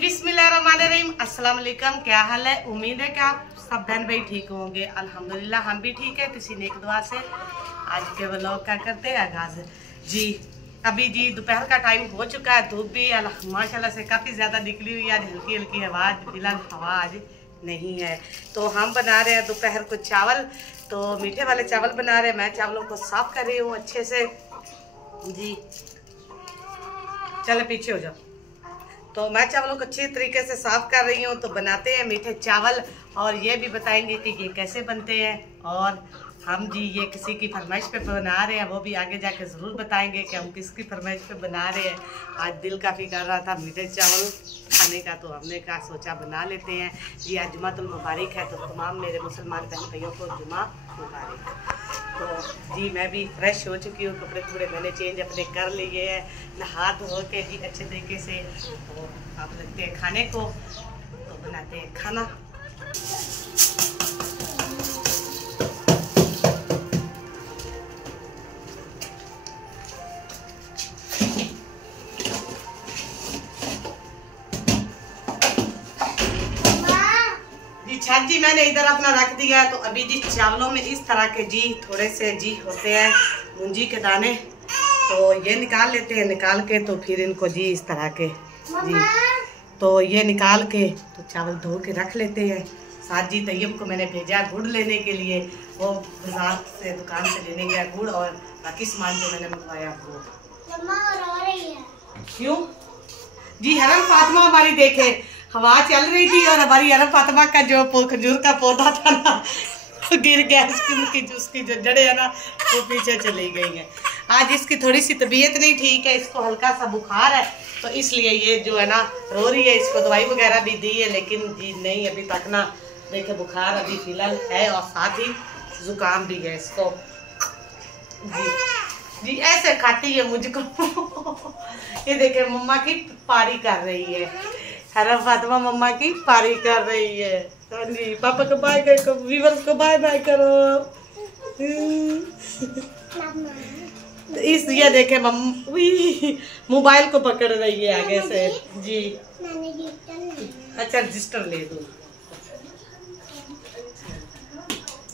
बिस्मिल्लाहिर्रहमानिर्रहीम। अस्सलाम वालेकुम। क्या हाल है? उम्मीद है कि आप सब बहन भाई ठीक होंगे। अल्हम्दुलिल्लाह हम भी ठीक है। किसी नेक दुआ से आज के व्लॉग का करते हैं आगाज। जी अभी जी दोपहर का टाइम हो चुका है। धूप भी माशाल्लाह से काफ़ी ज़्यादा निकली हुई है। आज हल्की हल्की आवाज़ फिलहाल हवा आज नहीं है। तो हम बना रहे हैं दोपहर को चावल। तो मीठे वाले चावल बना रहे हैं। मैं चावलों को साफ़ कर रही हूँ अच्छे से। जी चलो पीछे हो जाओ। तो मैं चावलों को अच्छी तरीके से साफ़ कर रही हूँ। तो बनाते हैं मीठे चावल और ये भी बताएंगे कि ये कैसे बनते हैं। और हम जी ये किसी की फरमाइश पे बना रहे हैं, वो भी आगे जाके ज़रूर बताएंगे कि हम किसकी फरमाइश पे बना रहे हैं। आज दिल काफ़ी कर रहा था मीठे चावल खाने का, तो हमने कहा सोचा बना लेते हैं। जी आज जुमातुल मुबारक है, तो तमाम मेरे मुसलमान बहन भाइयों को जुमा मुबारक। तो जी मैं भी फ्रेश हो चुकी हूँ। कपड़े थोड़े मैंने चेंज अपने कर लिए हैं, नहा धो के जी अच्छे तरीके से। तो आप लगते हैं खाने को, तो बनाते हैं खाना। छाछ जी मैंने इधर अपना रख दिया है। तो अभी जी चावलों में इस तरह के जी थोड़े से जी होते हैं मूंजी के दाने, तो ये निकाल लेते हैं। निकाल के तो फिर इनको जी इस तरह के जी तो ये निकाल के तो चावल धो के रख लेते हैं। साथ जी तैयब को मैंने भेजा गुड़ लेने के लिए। वो बाजार से दुकान से लेने गया गुड़, और बाकी सामान जो मैंने मंगवाया वो। क्यों जी? हरम फातिमा हमारी देखे हवा चल रही थी और हमारी हरम फातिमा का जो खजूर का पौधा था ना गिर गया। उसकी जो जड़ें है ना वो पीछे चली गई हैं। आज इसकी थोड़ी सी तबीयत नहीं ठीक है, इसको हल्का सा बुखार है, तो इसलिए ये जो है ना रो रही है। इसको दवाई वगैरह भी दी है, लेकिन जी नहीं अभी तक ना देखे बुखार अभी फिलहाल है, और साथ ही जुकाम भी है इसको। जी ऐसे खाती है मुझको ये देखे मम्मा की पारी कर रही है। हरम फातिमा मम्मा की पारी कर रही है। जी पापा को बाय करो, व्यूअर्स को बाय बाय करो। इस ये देखे मोबाइल को पकड़ रही है आगे से। जी अच्छा रजिस्टर ले दो।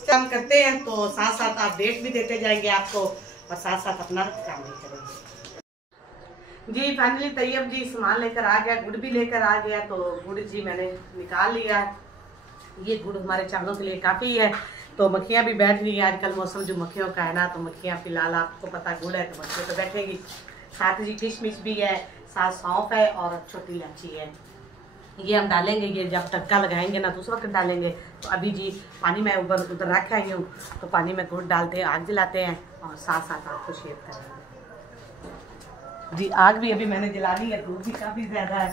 काम करते हैं तो साथ साथ अपडेट भी देते जाएंगे आपको, और साथ साथ अपना काम भी करेंगे। जी फाइनली तैयब जी सामान लेकर आ गया, गुड़ भी लेकर आ गया। तो गुड़ जी मैंने निकाल लिया है। ये गुड़ हमारे चावलों के लिए काफ़ी है। तो मक्खियाँ भी बैठ रही हैं। आजकल मौसम जो मक्खियों का है ना, तो मक्खियाँ फिलहाल आपको पता गुड़ है तो मक्खियाँ तो बैठेगी। साथ ही किशमिश भी है, साथ सौंफ है और छोटी इलायची है। ये हम डालेंगे, ये जब तड़का लगाएंगे ना तो उस वक्त डालेंगे। तो अभी जी पानी में उधर रख आई हूँ, तो पानी में गुड़ डालते हैं, आग जलाते हैं और साथ साथ आपको शेयर करेंगे। जी आग भी अभी मैंने जला ली है, धूप भी काफ़ी ज़्यादा है।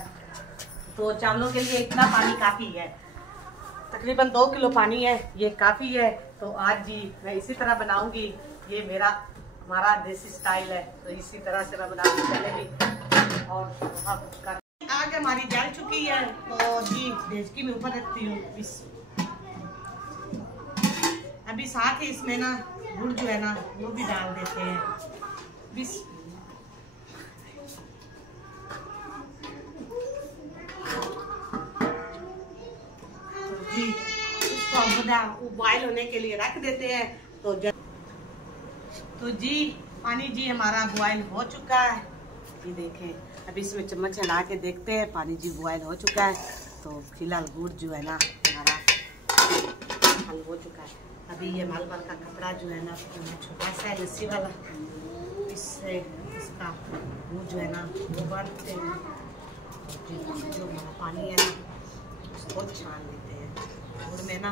तो चावलों के लिए इतना पानी काफ़ी है, तकरीबन 2 किलो पानी है, ये काफ़ी है। तो आज जी मैं इसी तरह बनाऊंगी। ये हमारा देसी स्टाइल है, तो इसी तरह से मैं बनाऊंगी पहले भी। और आग हमारी जल चुकी है, तो जी डेचकी में ऊपर रखती हूँ। अभी साथ ही इसमें ना गुड़ जो है ना वो भी डाल देते हैं। जी इसको हम बॉयल होने के लिए रख देते हैं। तो जी पानी जी हमारा बॉयल हो चुका है। ये देखें, अभी इसमें चम्मच हिला के देखते हैं। पानी जी बॉयल हो चुका है। तो फिलहाल गुड़ जो है ना हमारा हल हो चुका है। अभी ये मालवाल का कपड़ा जो है ना छोटा सा है लस्सी वाला, इससे इसका गुड़ जो है ना वो बांधते हैं। जो हमारा पानी है ना उसको छान लेते हैं। गुड़ में ना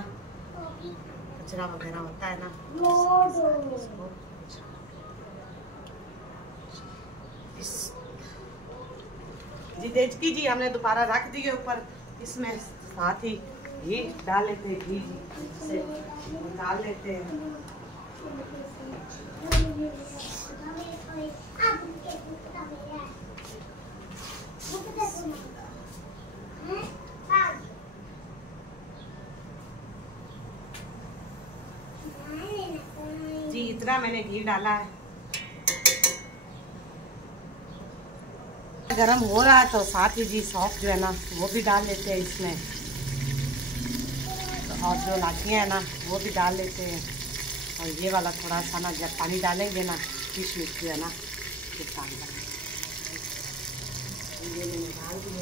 कचरा वगैरह होता है ना, उसको जी देचकी जी हमने दोबारा रख दी है ऊपर। इसमें साथ ही घी डाल लेते हैं, घी से निकाल लेते हैं। जी इतना मैंने घी डाला है। गरम हो रहा है तो साथ ही जी सौंफ जो है ना वो भी डाल लेते हैं इसमें, तो और जो लाठियाँ हैं ना वो भी डाल लेते हैं। और ये वाला थोड़ा सा ना जब पानी डालेंगे ना किशमिश जो है ना फिर डाल देंगे। ये मैंने डाल दिए।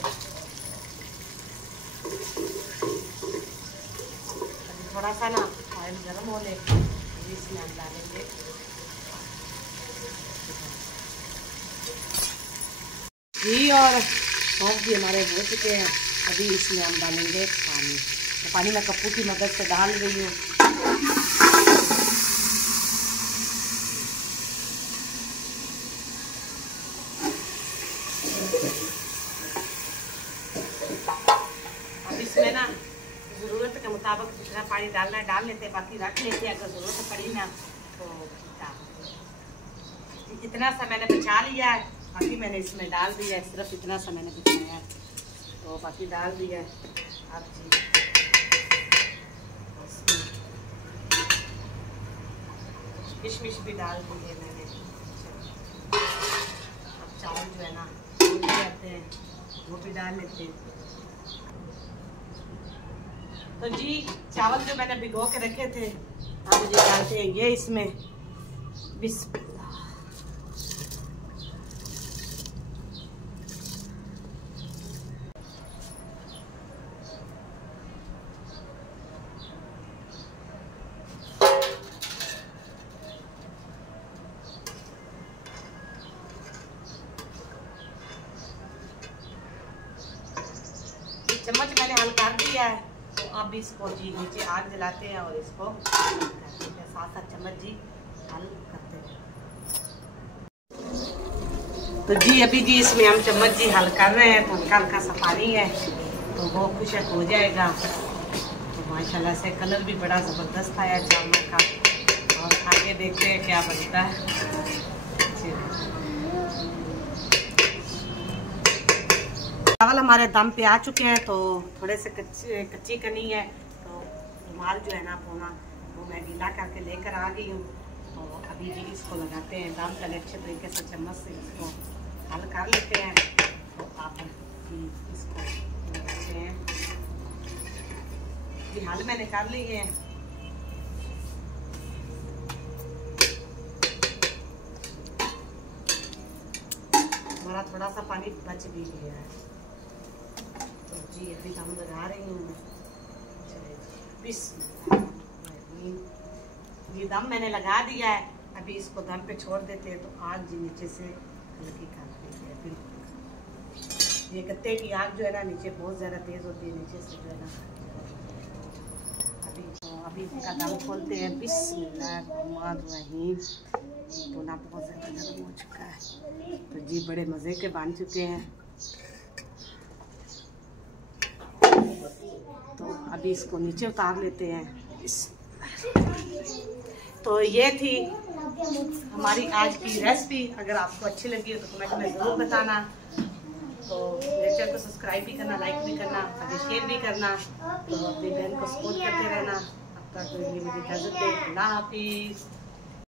अभी थोड़ा सा ना ऑयल गर्म हो ले, इसमें हम डालेंगे घी और सौंफ भी हमारे हो चुके हैं। अभी इसमें हम डालेंगे पानी। तो पानी मैं कप्पू की मदद से डाल रही हूँ। अब इसमें ना ज़रूरत के मुताबिक जितना पानी डालना है डाल लेते हैं, बाकी रख लेते हैं, अगर ज़रूरत पड़ी ना तो इतना सा मैंने बचा लिया है, बाकी मैंने इसमें डाल दिया है, सिर्फ इतना सा मैंने बचाया है तो बाकी डाल दिया है। अब जी किशमिश भी डाल दी है मैंने। अब चावल जो है ना वो भी डालते हैं, वो भी डाल लेते हैं। तो जी चावल जो मैंने भिगो के रखे थे अब जी डालते हैं ये इसमें। बिस्मिल्लाह। चम्मच मैंने हल कर दिया है, तो अब इसको जी नीचे आग जलाते हैं और इसको साथ साथ चम्मच जी हल करते हैं। तो जी अभी जी इसमें हम चम्मच जी हल कर रहे हैं, तो हल्का हल्का सा पानी है तो वो खुशक हो जाएगा। तो माशाल्लाह से कलर भी बड़ा ज़बरदस्त आया चावल का, और आगे देखते हैं क्या बनता है। चावल हमारे दम पे आ चुके हैं, तो थोड़े से कच्ची कनी है, तो रुमाल जो है ना पोना वो मैं गीला करके लेकर आ गई हूँ। तो अभी जी इसको लगाते हैं दम पहले अच्छे तरीके से चम्मच से इसको हल कर लेते हैं। तो आप इसको लगाते हैं जी, हल मैंने कर लिए हैं। हमारा थोड़ा सा पानी बच भी गया है, तो जी अभी दम लगा रही हूँ। ये दम मैंने लगा दिया है, अभी इसको दम पे छोड़ देते हैं। तो आग जी नीचे से हल्की कर देते हैं बिल्कुल। ये गत्ते की आग जो है ना नीचे बहुत ज़्यादा तेज़ होती है, नीचे से जो है ना। अभी इसका दम खोलते हैं। बिस्मिल्लाहिर्रहमानिर्रहीम। तो ना बहुत ज़्यादा गर्म हो चुका है, तो जी बड़े मज़े के बन चुके हैं। तो अभी इसको नीचे उतार लेते हैं। तो ये थी हमारी आज की रेसिपी। अगर आपको अच्छी लगी हो तो कमेंट में ज़रूर बताना। तो मेरे चैनल को सब्सक्राइब भी करना, लाइक भी करना, शेयर भी करना। तो अपनी बहन को सपोर्ट करते रहना। अब तक ये मुझे इजाज़त दे। अल्लाह हाफिज़।